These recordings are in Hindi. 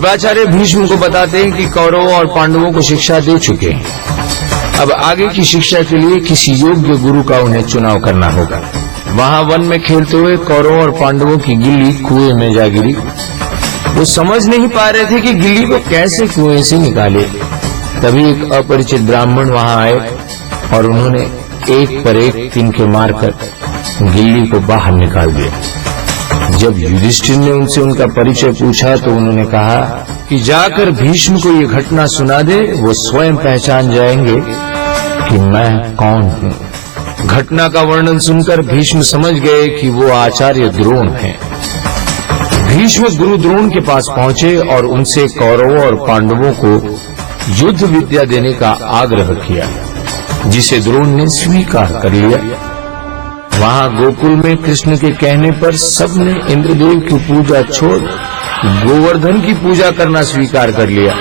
कृपाचार्य भीष्म को बताते हैं कि कौरवों और पांडवों को शिक्षा दे चुके हैं। अब आगे की शिक्षा के लिए किसी योग्य गुरु का उन्हें चुनाव करना होगा। वहां वन में खेलते हुए कौरवों और पांडवों की गिल्ली कुएं में जा गिरी। वो समझ नहीं पा रहे थे कि गिल्ली को कैसे कुएं से निकाले। तभी एक अपरिचित ब्राह्मण वहां आए और उन्होंने एक पर एक तिनके मारकर गिल्ली को बाहर निकाल दिया। जब युधिष्ठिर ने उनसे उनका परिचय पूछा तो उन्होंने कहा कि जाकर भीष्म को ये घटना सुना दे, वो स्वयं पहचान जाएंगे कि मैं कौन हूँ। घटना का वर्णन सुनकर भीष्म समझ गए कि वो आचार्य द्रोण हैं। भीष्म गुरु द्रोण के पास पहुंचे और उनसे कौरवों और पांडवों को युद्ध विद्या देने का आग्रह किया, जिसे द्रोण ने स्वीकार कर लिया। वहां गोकुल में कृष्ण के कहने पर सबने इंद्रदेव की पूजा छोड़ गोवर्धन की पूजा करना स्वीकार कर लिया।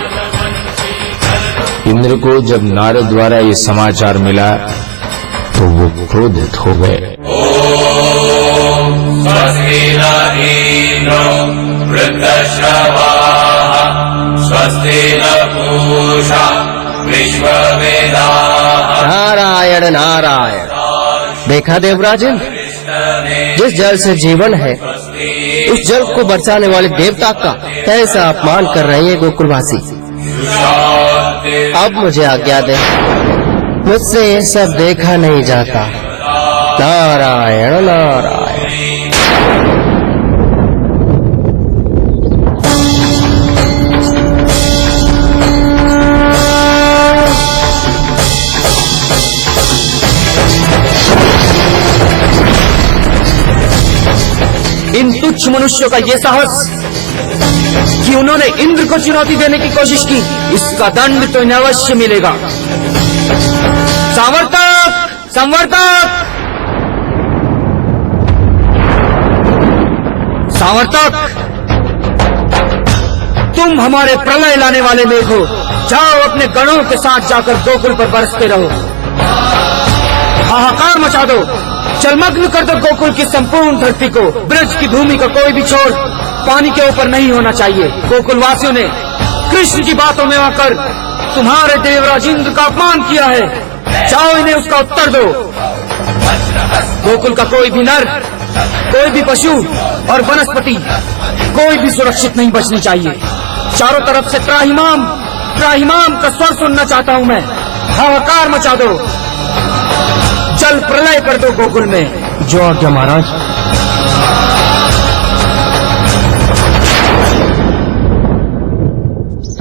इंद्र को जब नारद द्वारा ये समाचार मिला तो वो क्रोधित हो गए। नारायण नारायण। देखा देवराजन, जिस जल से जीवन है उस जल को बरसाने वाले देवता का कैसा अपमान कर रहे हैं गोकुलवासी। अब मुझे आज्ञा दे, मुझसे ये सब देखा नहीं जाता। नारायण नारायण। इन तुच्छ मनुष्यों का ये साहस कि उन्होंने इंद्र को चुनौती देने की कोशिश की, इसका दंड तो इन्हें अवश्य मिलेगा। संवर्तक, संवर्तक, संवर्तक, तुम हमारे प्रलय लाने वाले मेघ हो। जाओ अपने गणों के साथ जाकर गोकुल पर बरसते रहो, हाहाकार मचा दो, जलमग्न कर दो गोकुल की संपूर्ण धरती को। ब्रज की भूमि का कोई भी छोर पानी के ऊपर नहीं होना चाहिए। गोकुल वासियों ने कृष्ण की बातों में आकर तुम्हारे देवराज इंद्र का अपमान किया है। जाओ इन्हें उसका उत्तर दो। गोकुल का कोई भी नर, कोई भी पशु और वनस्पति कोई भी सुरक्षित नहीं बचनी चाहिए। चारों तरफ से त्राहिमाम त्राहिमाम का स्वर सुनना चाहता हूँ मैं। हाहाकार मचा दो, जल प्रलय कर दो गोकुल में। जो आज्ञा महाराज।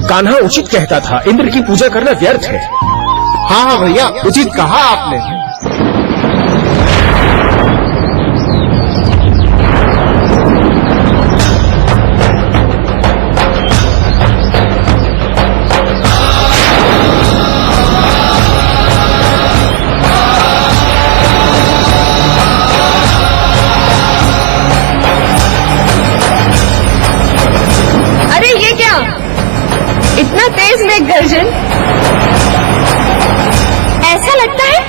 कान्हा उचित कहता था, इंद्र की पूजा करना व्यर्थ है। हाँ भैया, उचित कहा आपने। इतना तेज मेघ गर्जन, ऐसा लगता है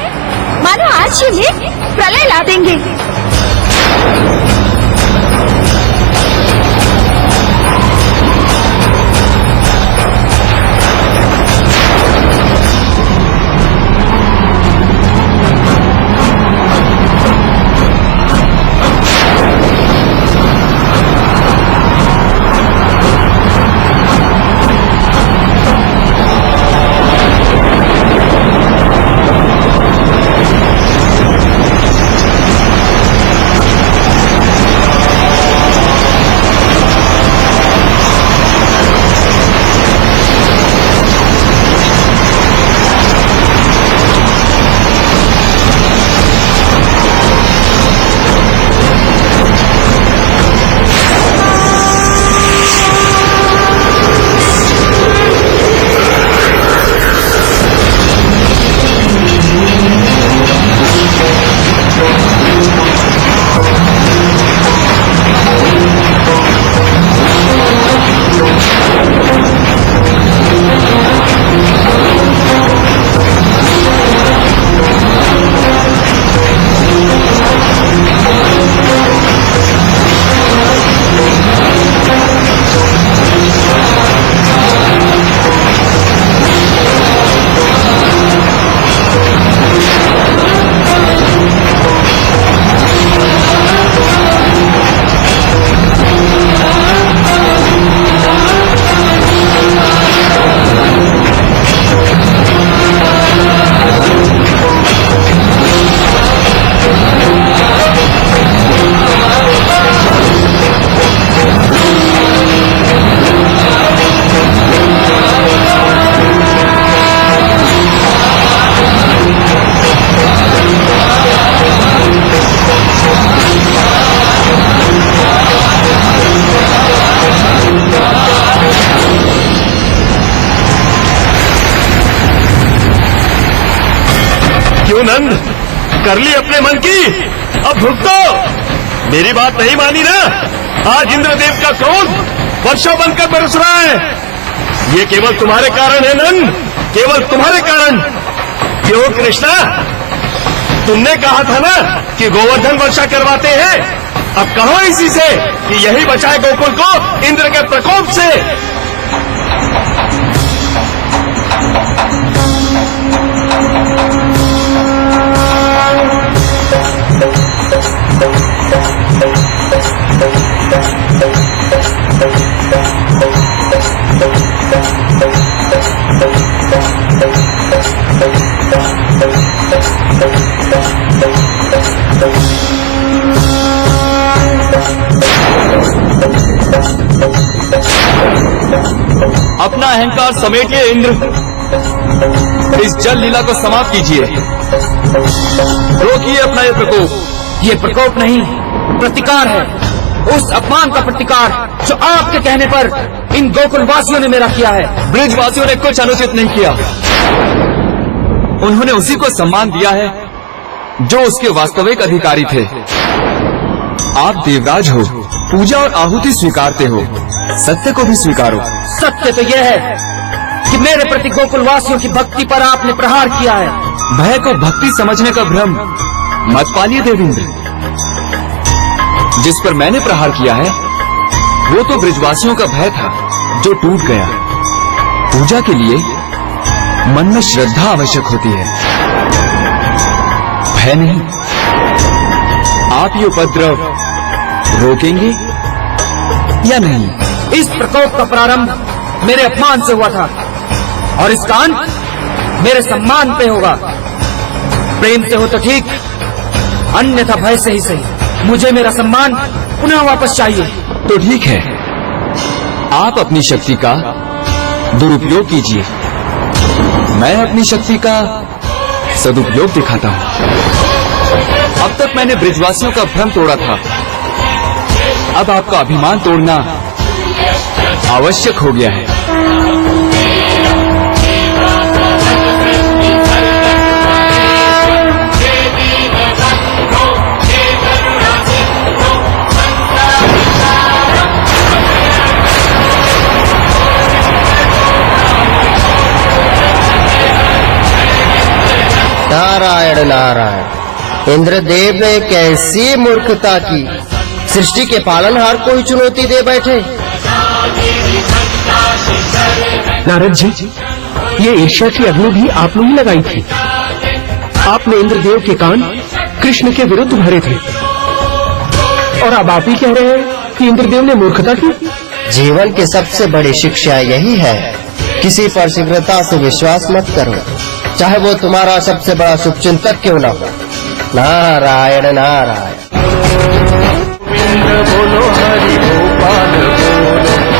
नंद, कर ली अपने मन की, अब भुगतो। मेरी बात नहीं मानी ना, आज इंद्रदेव का क्रोध वर्षा बनकर बरस रहा है। ये केवल तुम्हारे कारण है नंद, केवल तुम्हारे कारण। क्यों कृष्णा, तुमने कहा था ना कि गोवर्धन वर्षा करवाते हैं। अब कहो इसी से कि यही बचाए गोकुल को इंद्र के प्रकोप से। अपना अहंकार समेटिए इंद्र, इस जल लीला को समाप्त कीजिए। रोकिए अपना ये प्रकोप। ये प्रकोप नहीं, प्रतिकार है। उस अपमान का प्रतिकार जो आपके कहने पर इन गोकुल वासियों ने मेरा किया है। ब्रिजवासियों ने कुछ अनुचित नहीं किया, उन्होंने उसी को सम्मान दिया है जो उसके वास्तविक अधिकारी थे। आप देवराज हो, पूजा और आहुति स्वीकारते हो, सत्य को भी स्वीकारो। सत्य तो यह है कि मेरे प्रति गोकुल वासियों की भक्ति पर आपने प्रहार किया है। भय को भक्ति समझने का भ्रम मत पालिए देवेंद्र। जिस पर मैंने प्रहार किया है वो तो ब्रिजवासियों का भय था जो टूट गया। पूजा के लिए मन में श्रद्धा आवश्यक होती है, भय नहीं। आप ये उपद्रव रोकेंगे या नहीं? इस प्रकोप का प्रारंभ मेरे अपमान से हुआ था और इसका अंत मेरे सम्मान पे होगा। प्रेम से हो तो ठीक, अन्यथा भय से ही सही। मुझे मेरा सम्मान पुनः वापस चाहिए। तो ठीक है, आप अपनी शक्ति का दुरुपयोग कीजिए, मैं अपनी शक्ति का सदुपयोग दिखाता हूं। अब तक मैंने ब्रिजवासियों का भ्रम तोड़ा था, अब आपका अभिमान तोड़ना आवश्यक हो गया है। नारायण नारायण, इंद्रदेव ने कैसी मूर्खता की, सृष्टि के पालनहार को ही चुनौती दे बैठे। नारद जी, ये ईर्ष्या की अग्नि भी आपने ही लगाई थी। आपने इंद्रदेव के कान कृष्ण के विरुद्ध भरे थे और अब आप ही कह रहे हैं कि इंद्रदेव ने मूर्खता की। जीवन की सबसे बड़ी शिक्षा यही है, किसी पर शीघ्रता से विश्वास मत करो, चाहे वो तुम्हारा सबसे बड़ा शुभचिंतक क्यों न हो। नारायण नारायण। बोलो